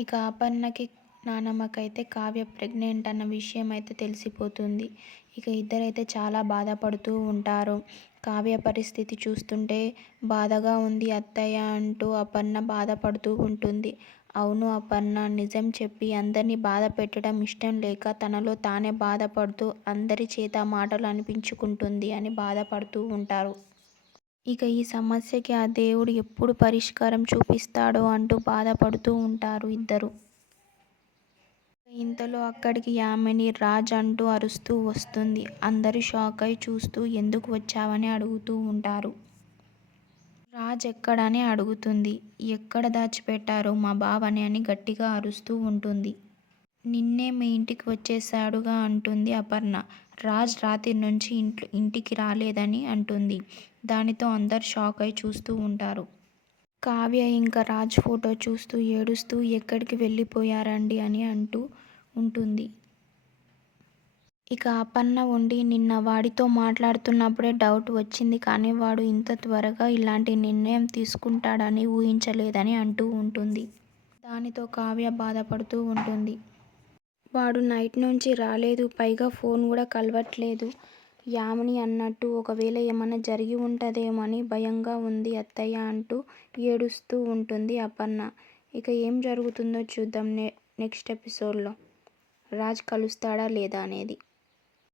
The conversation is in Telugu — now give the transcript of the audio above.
ఇక అపర్ణకి, నానమ్మకైతే కావ్య ప్రెగ్నెంట్ అన్న విషయం అయితే తెలిసిపోతుంది. ఇక ఇద్దరైతే చాలా బాధపడుతూ ఉంటారు. కావ్య పరిస్థితి చూస్తుంటే బాధగా ఉంది అత్తయ్య అంటూ అపర్ణ బాధపడుతూ ఉంటుంది. అవును అపర్ణ, నిజం చెప్పి అందరినీ బాధ పెట్టడం ఇష్టం లేక తనలో తానే బాధపడుతూ అందరి చేత మాటలు అనిపించుకుంటుంది అని బాధపడుతూ ఉంటారు. ఇక ఈ సమస్యకి ఆ దేవుడు ఎప్పుడు పరిష్కారం చూపిస్తాడో అంటూ బాధపడుతూ ఉంటారు ఇద్దరు. ఇంతలో అక్కడికి యామిని రాజ్ అంటూ అరుస్తూ వస్తుంది. అందరూ షాక్ అయి చూస్తూ ఎందుకు వచ్చావని అడుగుతూ ఉంటారు. రాజ్ ఎక్కడని అడుగుతుంది. ఎక్కడ దాచిపెట్టారో మా బావని అని గట్టిగా అరుస్తూ ఉంటుంది. నిన్నే మీ ఇంటికి వచ్చేశాడుగా అంటుంది అపర్ణ. రాజ్ రాత్రి నుంచి ఇంటికి రాలేదని అంటుంది. దానితో అందరు షాక్ అయి చూస్తూ ఉంటారు. కావ్య ఇంకా రాజ్ ఫోటో చూస్తూ ఏడుస్తూ ఎక్కడికి వెళ్ళిపోయారండి అని అంటూ ఉంటుంది. ఇక అపర్ణ ఉండి నిన్న వాడితో మాట్లాడుతున్నప్పుడే డౌట్ వచ్చింది కానీ వాడు ఇంత త్వరగా ఇలాంటి నిర్ణయం తీసుకుంటాడని ఊహించలేదని అంటూ ఉంటుంది. దానితో కావ్య బాధపడుతూ ఉంటుంది. వాడు నైట్ నుంచి రాలేదు, పైగా ఫోన్ కూడా కలవట్లేదు. యామిని అన్నట్టు ఒకవేళ ఏమన్నా జరిగి ఉంటుందేమో అని భయంగా ఉంది అత్తయ్య అంటూ ఏడుస్తూ ఉంటుంది అపర్ణ. ఇక ఏం జరుగుతుందో చూద్దాం నెక్స్ట్ ఎపిసోడ్లో. రాజ్ కలుస్తాడా లేదా అనేది.